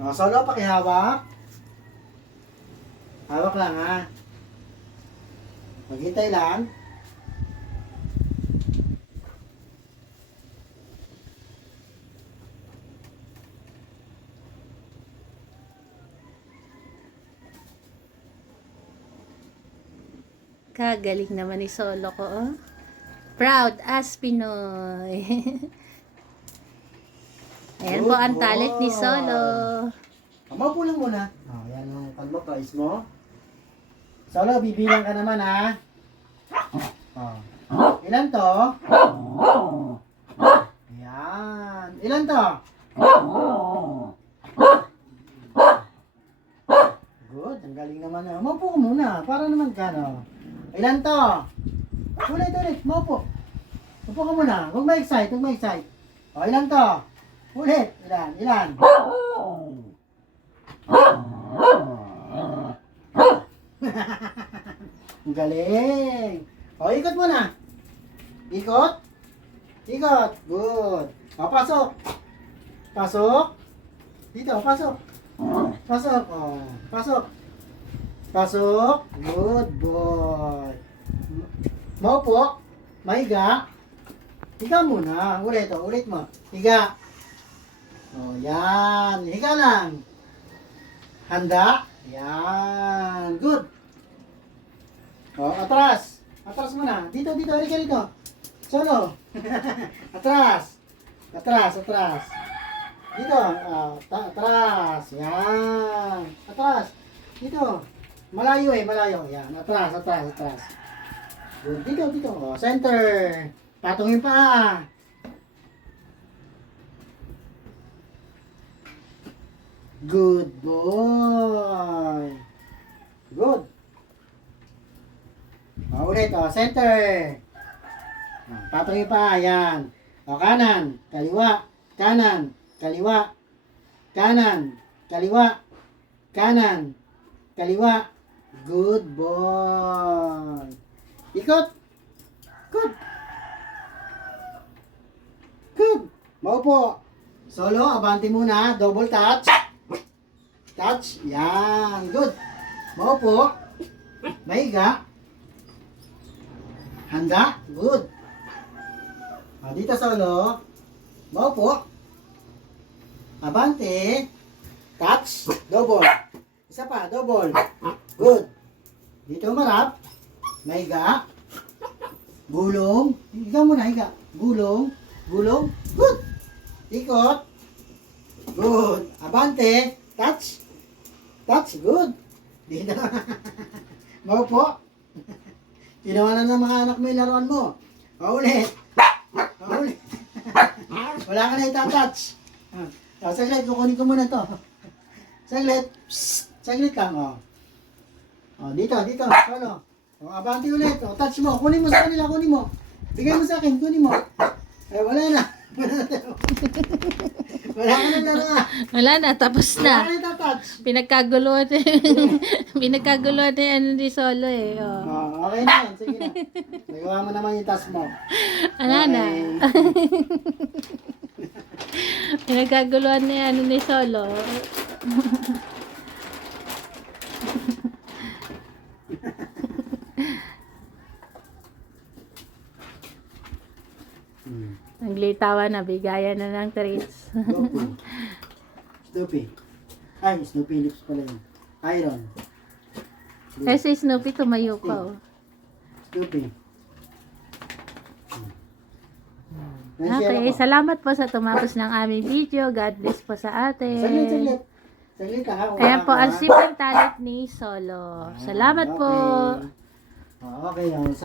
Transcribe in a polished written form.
O, Solo, pakihawak. Hawak lang, ha? Maghintay lang. Kagaling naman ni Solo ko, oh. Proud as Pinoy. Ayan po ang talent ni Solo. Maupo lang muna. O, yan yung kalmo, price mo. Solo, bibilang ka naman, ha? O, ilan to? Ayan. Ilan to? Good, ang galing naman na. Maupo ka muna, para naman ka, no? Ilan to? Ulit, maupo. Upo ka muna, huwag ma-excite, O, ilan to? Ulit, ilan? Ang galing. O, ikot mo na. Ikot. Good. O, pasok. Dito, pasok. O, pasok. Good boy. Maupo. Mahiga. Higa muna. Ulit mo. Higa. O, yan. Higa lang. Handa. Yan. Good. O, atras. Atras muna. Dito. Halika dito. Solo. Atras. Dito. Atras. Yan. Atras. Dito. Malayo. Yan. Atras. Good. Dito. O, center. Patungin pa. Good boy. Good. O, ulit. O, center. O, patungin pa. Yan. O, kanan. Kaliwa. Kaliwa. Good boy. Ikot. Good. Maupo. Solo, abante muna. Double touch. Yan. Good. Maupo. Mahiga. Handa. Good. Dito Solo. Maupo. Abante. Touch. Double. Isa pa. Double. Good. Dito marap. Mahiga. Gulong. Higa muna. Gulong. Good. Ikot. Good. Abante. Touch. Good. Dito. Maupo. Tinawanan ng mga anak mo yung laruan mo. Ulit. Wala ka na itatouch. Saglit. Kukunin ko muna to. Saglit lang. Dito. Solo. Abante ulit. Touch mo. Kunin mo sa kanila. Bigay mo sa akin. Kunin mo. Wala na. Wala ka na laruan. Wala na, tapos Wala na. ka na itatouch. Pinagkaguluhan ni Solo eh. Oh. Okay na yan. Sige na. Nagawa mo naman yung task mo. Wala na. Pinagkaguluhan ni Solo. Naglitawa na, bigayan na ng treats. Snoopy. Ay, Snoopy lips pala yun. Iron. Kasi Snoopy tumayo pa. Oh. Snoopy. Okay, salamat po sa tumapos ng aming video. God bless po sa atin. Saglit. Saglit ha. Kaya po ang simpleng talent ni Solo. Salamat po. Okay.